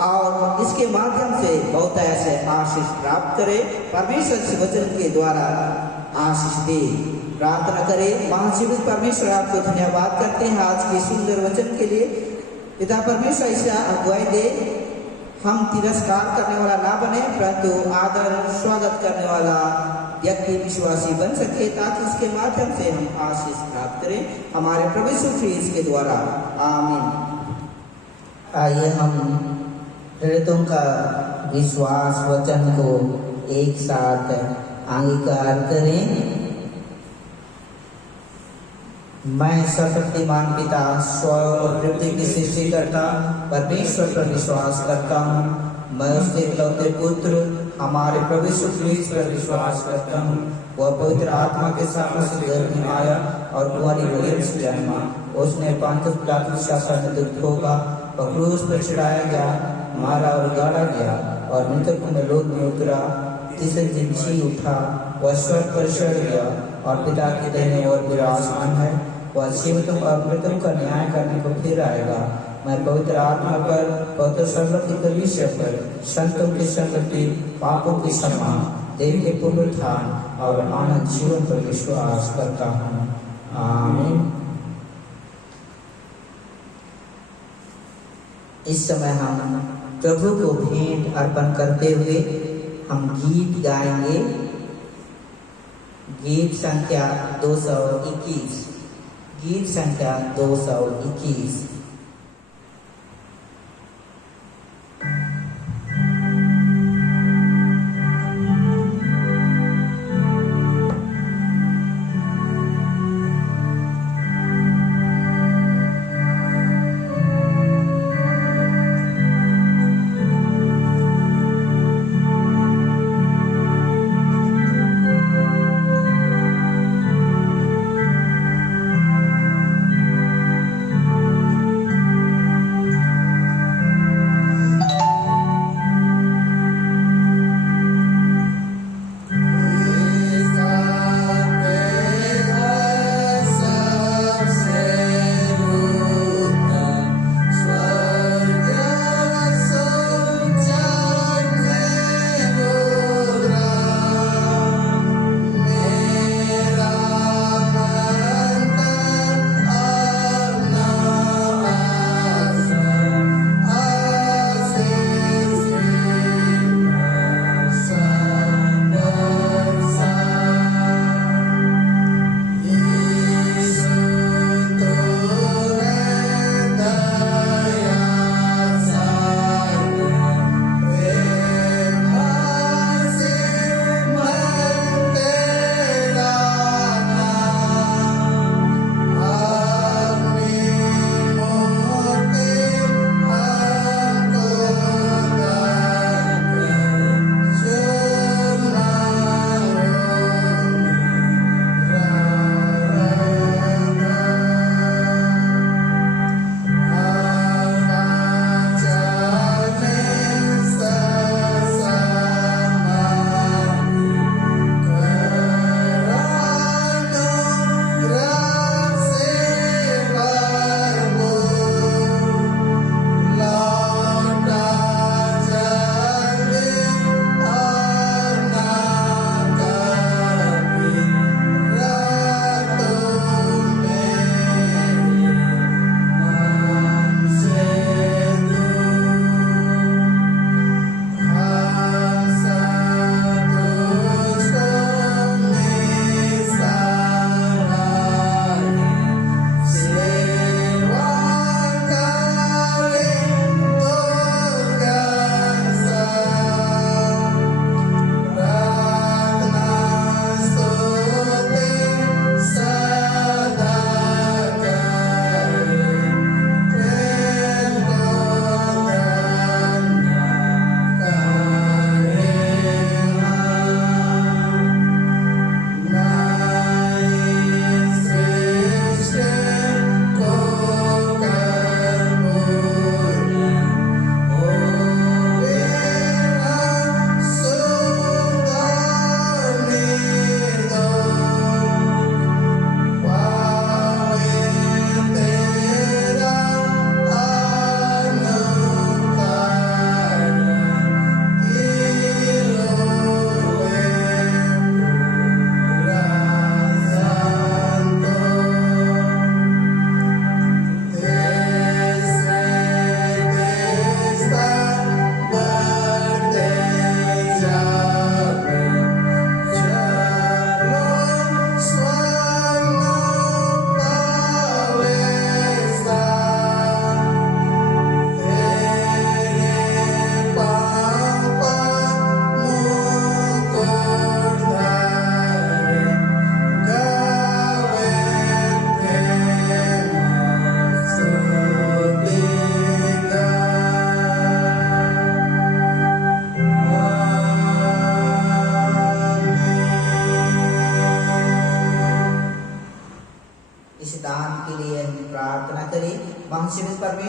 और इसके माध्यम से बहुत ऐसे आशीष प्राप्त करें। परमेश्वर के वचन के द्वारा आशीष दे। प्रार्थना करें। महाजीवित परमेश्वर, आपको धन्यवाद करते हैं आज के सुंदर वचन के लिए। पिता परमेश्वर, ऐसा अगुवाई दे, हम तिरस्कार करने वाला ना बने, परंतु आदर स्वागत करने वाला व्यक्ति विश्वासी बन सके, ताकि इसके माध्यम से हम आशीष प्राप्त करें हमारे प्रभु यीशु ख्रीस्त के द्वारा। आमीन। आइए हम हृदयों का विश्वास वचन को एक साथ अंगीकार करें। मैं सर्वशक्तिमान पिता, स्वर्ग और पृथ्वी की सृष्टि करता परमेश्वर पर विश्वास करता हूँ। मैं उसके इकलौते पुत्र हमारे प्रभु यीशु ख्रीस्त पर विश्वास करता हूँ। वह पवित्र आत्मा के साथ से गर्भ में आया और कुंवारी मरियम से जन्मा। उसने पंतियुस पिलातुस शासन में दुख भोगा, क्रूस पर चढ़ाया गया, मारा और गाड़ा गया और मृतकों में लोक में उतरा, तीसरे दिन जी उठा। वह स्वर्ग पर चढ़ गया और पिता के दाहिने ओर विराजमान है। वह जीवितों और मृतकों का न्याय करने को फिर आएगा। मैं पवित्र आत्मा पर, पवित्र संगति के विषय पर, संतों की संगति, पापों की क्षमा, देह के पुनरुत्थान और अनंत जीवन पर विश्वास करता हूँ। आमीन। इस समय हम प्रभु को भेंट अर्पण करते हुए हम गीत गाएंगे। गीत संख्या 221। गीत संख्या 221।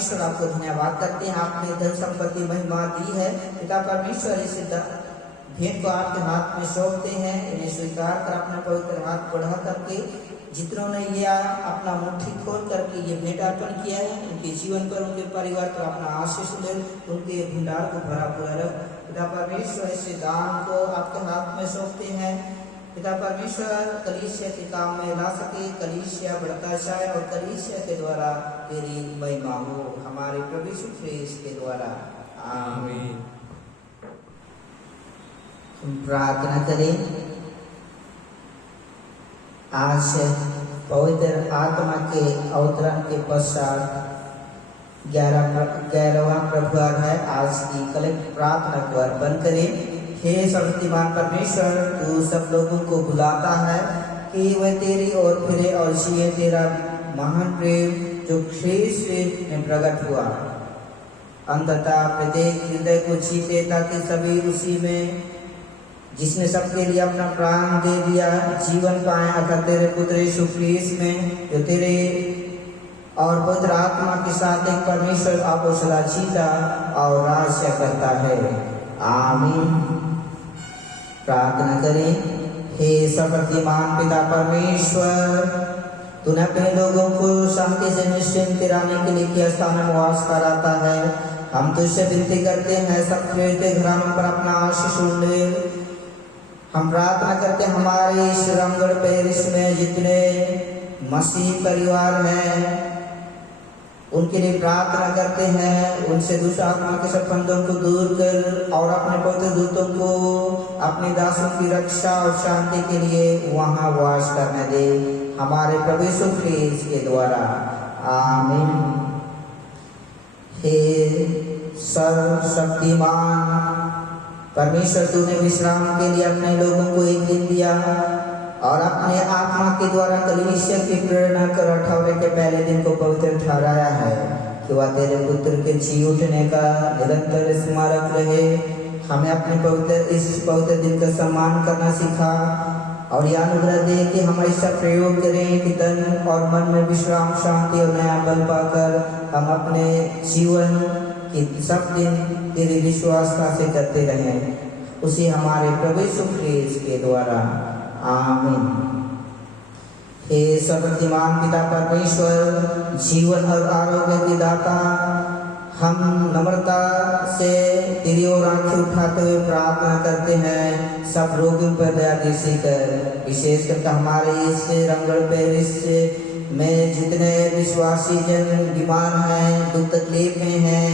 परमेश्वर आपको धन्यवाद करते हैं, आपने धन संपत्ति महिमा दी है। पिता परमेश्वर इस भेंट को आपके हाथ में सौंपते हैं, इन्हें स्वीकार कर अपना पवित्र हाथ बढ़ा करके जितनों ने ये अपना मुट्ठी खोल करके ये भेंट अर्पण किया है, उनके जीवन पर, उनके परिवार पर अपना आशीष ले, उनके भंडार को भरा पूरा रख। पिता परमेश्वर इस दान को आपके हाथ में सौंपते हैं। पिता परमेश्वर कलीसिया के काम में ला सके, कलीसिया बढ़ता जाए और कलीसिया के द्वारा तेरी महिमा हो, हमारे प्रभु यीशु ख्रीस्त के द्वारा, आमीन। हम प्रार्थना करें। आज पवित्र आत्मा के अवतरण के पश्चात 11वां प्रभुवार है। आज की कलेक्ट प्रार्थना को अर्पण करें। हे सर्वशक्तिमान परमेश्वर, तू सब लोगों को बुलाता है कि वह तेरी ओर फिरे और जिए। तेरा महान प्रेम जो ख्रीस्त में प्रकट हुआ अंततः प्रत्येक हृदय को जीते, ताकि सभी उसी में, जिसने सबके लिए अपना प्राण दे दिया, जीवन पाए, अर्थात तेरे पुत्र यीशु ख्रीस्त में, जो तेरे और पवित्र आत्मा के साथ एक परमेश्वर अपोस्तला जीता और राज्य करता है, आमीन। प्रार्थना करें। हे सर्वशक्तिमान पिता परमेश्वर, तूने अपने लोगों को शांति से निश्चिंत रहने के लिए किया स्थान में वास कराता है। हम तुझसे विनती करते हैं, सब प्रेरित घरानों पर अपना आशीष ले। हम प्रार्थना करते हैं हमारे इस रंगगढ़ पेरिस में जितने मसीह परिवार हैं, उनके लिए प्रार्थना करते हैं, उनसे दुष्ट आत्मा के सब फंदों को दूर कर और अपने पवित्र दूतों को अपने दासों की रक्षा और शांति के लिए वहां वास करने दे, हमारे प्रभु यीशु ख्रीस्त के द्वारा, आमीन। हे सर्वशक्तिमान परमेश्वर, तूने विश्राम के लिए अपने लोगों को एक दिन दिया और अपने आत्मा के द्वारा कलीसिया की प्रेरणा कर 18वें के पहले दिन को पवित्र ठहराया है कि वह तेरे पुत्र के जी उठने का निरंतर स्मारक रहे। हमें अपने इस पवित्र दिन का सम्मान करना सीखा और यह अनुग्रह दे कि हम ऐसा प्रयोग करें कि तन और मन में विश्राम, शांति और नया बल पाकर हम अपने जीवन की सब दिन तेरे विश्वासता से करते रहें, उसी हमारे प्रभु यीशु ख्रीस्त के द्वारा, आमीन। हे सर्वशक्तिमान पिता परमेश्वर, जीवन और आरोग्य के दाता, हम नम्रता से तेरी ओर आंखें उठाते हुए प्रार्थना करते हैं, सब रोगियों पर दया दृष्टि कर, विशेष करके हमारे इस रंगगढ़ पेरिस में जितने विश्वासी जन बीमार हैं, दुख तकलीफ में हैं,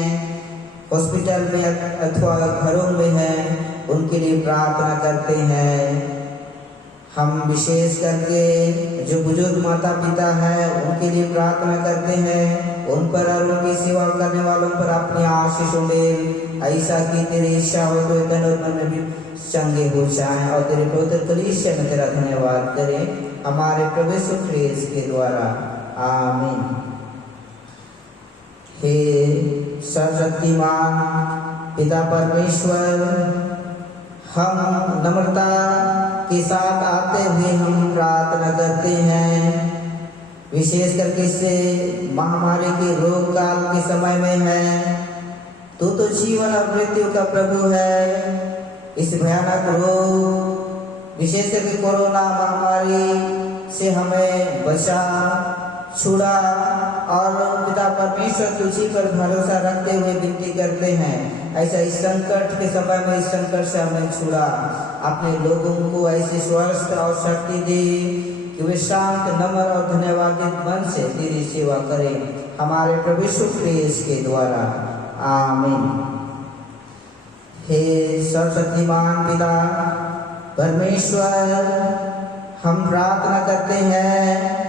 हॉस्पिटल में अथवा घरों में हैं, उनके लिए प्रार्थना करते हैं। हम विशेष करके जो बुजुर्ग माता पिता हैं, उनके लिए प्रार्थना करते हैं, उन पर और उनकी सेवा करने वालों पर अपनी आशीष उड़े, ऐसा कि तेरी इच्छा हो तो तन और मन में भी चंगे हो जाएं और तेरे पवित्र कलीसिया में तेरा धन्यवाद करें, हमारे प्रभु यीशु ख्रीस्त के द्वारा, आमीन। हे सर्वशक्तिमान पिता परमेश्वर, हम नम्रता के साथ आते हुए हम प्रार्थना करते हैं, विशेष करके इससे महामारी के रोग काल के समय में है। तू तो जीवन और मृत्यु का प्रभु है। इस भयानक रोग, विशेष करके कोरोना महामारी से हमें बचा, छुड़ा और पिता परमेश्वर तुझी पर भरोसा रखते हुए विनती करते हैं, ऐसा इस संकट के समय में, इस संकट से हमें छुड़ा, अपने लोगों को ऐसे स्वस्थ और शक्ति दे कि वे शांत, नम्र और धन्यवादित मन से तेरी सेवा करें, हमारे प्रभु यीशु ख्रीस्त के द्वारा, आमीन। हे सर्वशक्तिमान पिता परमेश्वर, हम प्रार्थना करते हैं,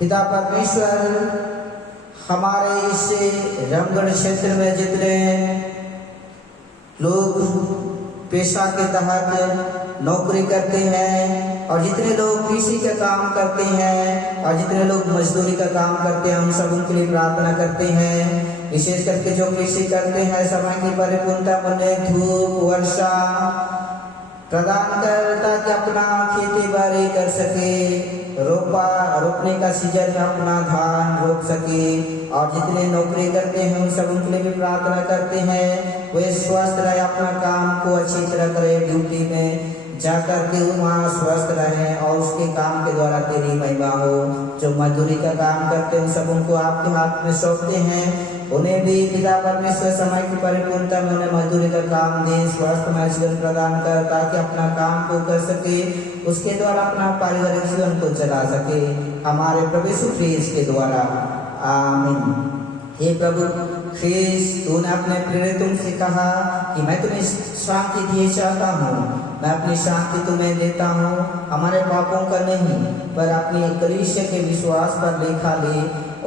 पिता परमेश्वर, हमारे इस रंगगढ़ क्षेत्र में जितने लोग पेशा के तहत नौकरी करते हैं और जितने लोग कृषि का काम करते हैं और जितने लोग मजदूरी का काम करते हैं, हम सब उनके लिए प्रार्थना करते हैं। विशेष करके जो कृषि करते हैं, समय की परिपूर्णता बने, धूप वर्षा प्रदान कर ताकि अपना खेती बाड़ी कर सके रोपने का सीजन में अपना धान रोप सके। और जितने नौकरी करते हैं उन सब उनके लिए भी प्रार्थना करते हैं, वे स्वस्थ रहे, अपना काम को अच्छी तरह करे, ड्यूटी में जाकर के वहाँ स्वस्थ रहें और उसके काम के द्वारा तेरी महिमा हो। जो मजदूरी का काम करते हैं उन सब उनको आपके हाथ में सौंपते हैं, उन्हें भी पिता परमेश्वर समय की परिपूर्णता में उन्हें मजदूरी का काम दे, स्वास्थ्यमय जीवन प्रदान कर ताकि अपना काम को कर सके, उसके द्वारा अपना पारिवारिक जीवन को चला सके, हमारे प्रभु यीशु ख्रीस्त के द्वारा, आमीन। हे प्रभु ख्रीस्त, तूने अपने प्रेरितों से कहा कि मैं तुम्हें शांति दिए चाहता हूँ, मैं अपनी शांति तुम्हें देता हूँ, हमारे पापों का नहीं पर अपनी कलीसिया के विश्वास पर लेखा ले,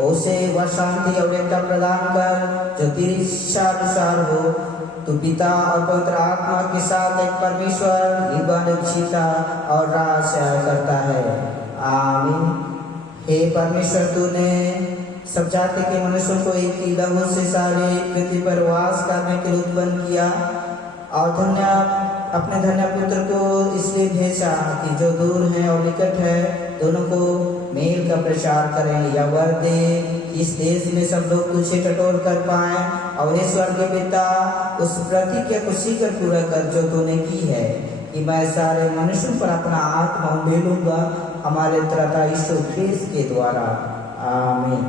उसे वह शांति और एकता प्रदान कर जो तेरी इच्छा अनुसार हो। तू पिता और पवित्र आत्मा के साथ एक परमेश्वर निबंध जीता और राज करता है, आमीन। हे परमेश्वर, तूने सब जाति के मनुष्यों को एक ही लहू से सारे पृथ्वी पर वास करने के लिए उत्पन्न किया और अपने धन्य पुत्र को इसलिए भेजा कि जो दूर है और निकट है दोनों को मेल का प्रचार करें। या वर दे इस देश में सब लोग तुझे टटोल कर पाए और ईश्वर के पिता उस प्रतिज्ञा को शीघ्र पूरा कर जो तूने की है कि मैं सारे मनुष्यों पर अपना आत्मा उंडेलूंगा, हमारे त्राता यीशु ख्रीस्त के द्वारा, आमीन।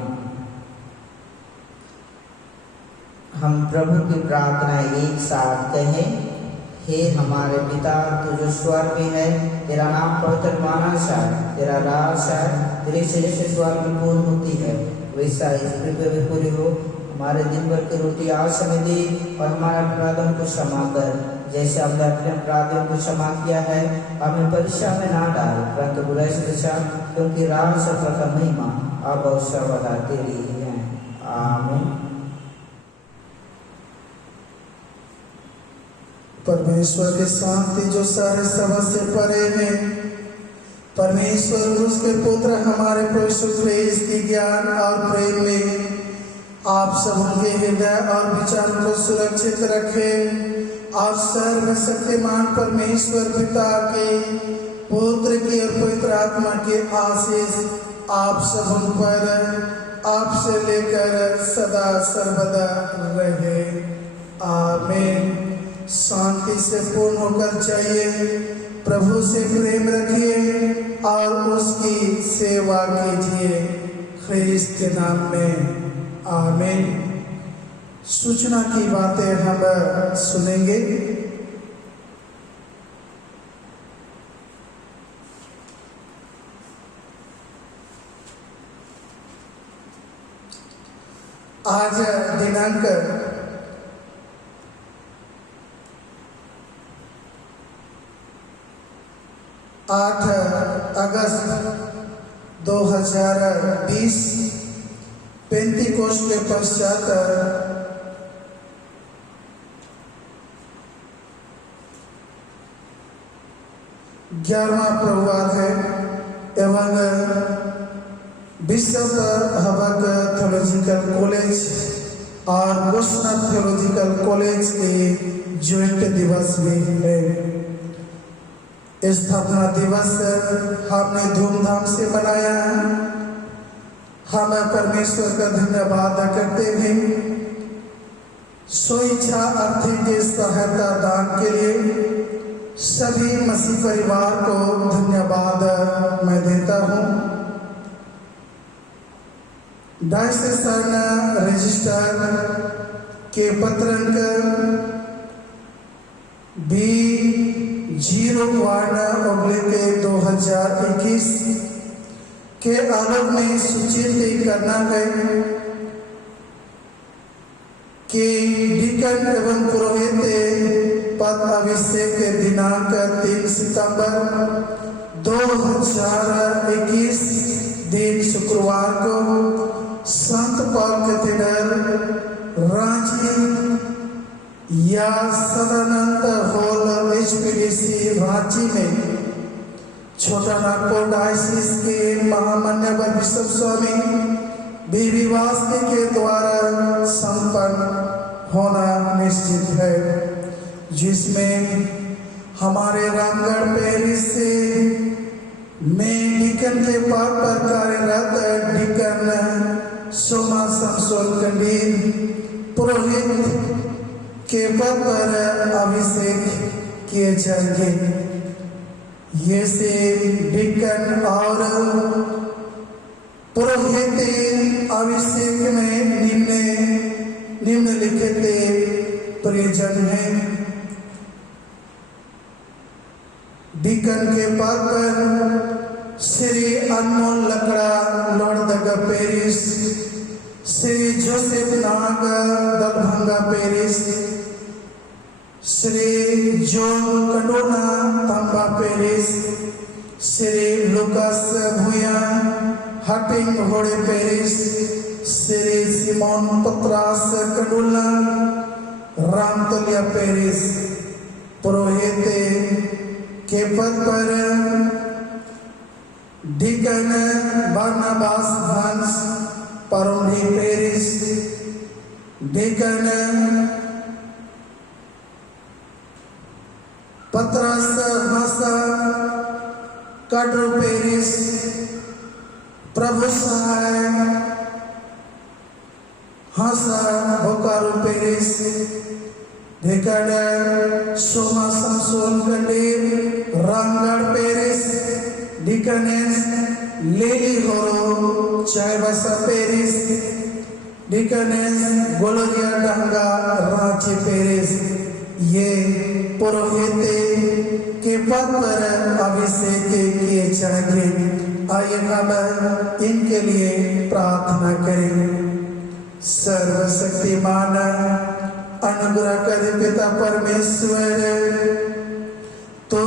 हम प्रभु की प्रार्थना एक साथ कहें। हे हमारे पिता, तू जो स्वर्ग में है, तेरा नाम पवित्र माना जाए, तेरा राज आए, तेरी इच्छा जैसे स्वर्ग में पूर्ण होती है वैसा इस पृथ्वी में पूरी हो। हमारे दिन भर की रोटी आज हमें दे और हमारे अपराधों को क्षमा कर जैसे हमने अपने अपराधियों को क्षमा किया है, हमें परीक्षा में ना डाल परंतु बुराई से बचा, क्योंकि राज सत्ता का महिमा अब और सर्वदा तेरी ही है, आमीन। परमेश्वर की शांति जो सारे समझ से परे है, परमेश्वर उसके पुत्र हमारे प्रभु यीशु ख्रीस्त की ज्ञान और प्रेम में आप सब उनके हृदय और विचारों को सुरक्षित रखें। और सर्वशक्तिमान परमेश्वर पिता के, पुत्र की और पवित्र आत्मा के आशीष आप सब उन पर आपसे लेकर सदा सर्वदा रहे, आमीन। शांति से पूर्ण होकर चाहिए, प्रभु से प्रेम रखिए और उसकी सेवा कीजिए, ख्रीस्त के नाम में, आमीन। सूचना की बातें हम सुनेंगे। आज दिनांक 8 अगस्त 2020 पेंतीकोस्ट के पश्चात 11वां प्रभुवार है एवं बिशप हबक थियोलॉजिकल कॉलेज और घोषणा थियोलॉजिकल कॉलेज के ज्वाइंट दिवस भी है। स्थापना दिवस हमने धूमधाम से मनाया है। हम परमेश्वर का धन्यवाद करते हैं स्वेच्छा आर्थिक सहायता दान के लिए सभी मसीह परिवार को धन्यवाद मैं देता हूँ। डायसेशन रजिस्टर के पत्रक B01/2021 के आलोक में सूचित करना है कि डीकन एवं पुरोहित पद अभिषेक दिनांक 3 सितंबर 2021 दिन शुक्रवार को संत पॉल कैथेड्रल रांची या सदानंद हॉल HPDC रांची में छोटा नागपुर डायसिस के महामान्यवर बिशप स्वामी बीबी वास्ती के द्वारा संपन्न होना निश्चित है, जिसमें हमारे रामगढ़ पेरिस से मैं डिकन के पद पर कार्यरत डिकन सोमा समसोल कंडील पुरोहित के पद पर अभिषेक किए जाएंगे। ये से डिकन और पुरोहित अभिषेक में निम्नलिखित प्रयोजन हैं। डिकन के पद पर श्री अनमोल लकड़ा लॉर्ड दगा parish, Shri Joseph Nag Dalbhanga parish, Shri John कंडोना तंबा पेरिस, श्री लुकास भूया हटिंग घोड़े पेरिस, श्री सिमोन पत्रास कंडोला रामतलिया पेरिस। पुरोहित के पद पर डिकन बरनबास हंस परोंडी parish, deacon Patras Hansa Kadro parish, Prabhu Sahay Hansa Bokaro parish, deacon Soma Samson Kandil Ramgarh parish, deaconess Leli Horo Chaibasa Paris, डिकनेस गोलोरिया डंगा रांची पेरिस। ये पुरोहित के पद पर अभिषेक किए जाएंगे। आइए हम इनके लिए प्रार्थना करें। सर्वशक्तिमान अनुग्रहकारी पिता परमेश्वर, तो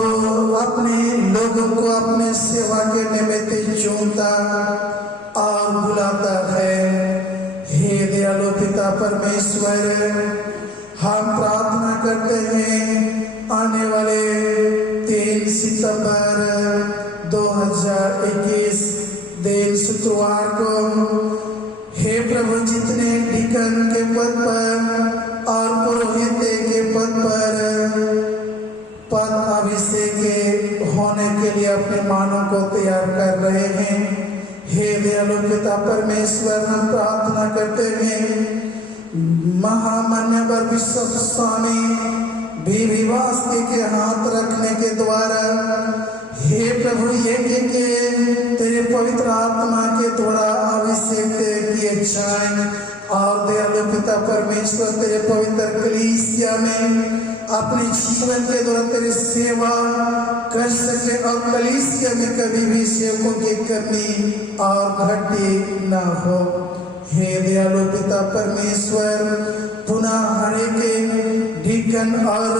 अपने लोगों को अपने सेवा के निमित्त चुनता और बुलाता है। हे दयालु पिता परमेश्वर, हम प्रार्थना करते हैं आने वाले 3 सितंबर 2021 दिन शुक्रवार को, हे प्रभु, जितने डिकन के पद पर और पुरोहित के पद अभिषेक होने के लिए अपने मानों को तैयार कर रहे हैं। हे दयालु पिता परमेश्वर, हम प्रार्थना करते हैं महामान्यवर बिशप स्वामी बीवीवास के हाथ रखने के द्वारा, हे प्रभु, ये के तेरे पवित्र आत्मा के द्वारा अभिषेक किए जाएं और दयालु पिता परमेश्वर तेरे पवित्र कलीसिया में अपने जीवन के द्वारा तेरी सेवा कर सके और कलीसिया में कभी भी सेवकों की कमी और घटी न हो। हे दयालु पिता परमेश्वर, पुनः हरे के डिकन और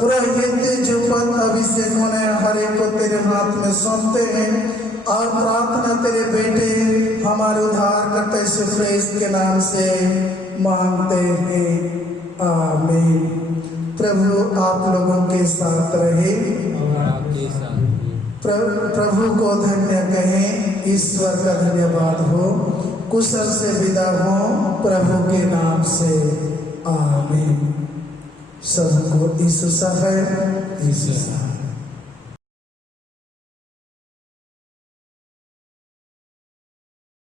पुरोहित जो पद अभिषेक होने हरे को तेरे हाथ में सौंपते हैं और प्रार्थना तेरे बेटे हमारे उद्धारकर्ता यीशु ख्रीस्त के नाम से मांगते हैं, आमीन। प्रभु आप लोगों के साथ रहे, प्रभु को धन्य कहें, ईश्वर का धन्यवाद हो, कुशल से विदा हो प्रभु के नाम से, आमीन। सबको यीशु सहाय, यीशु सहाय।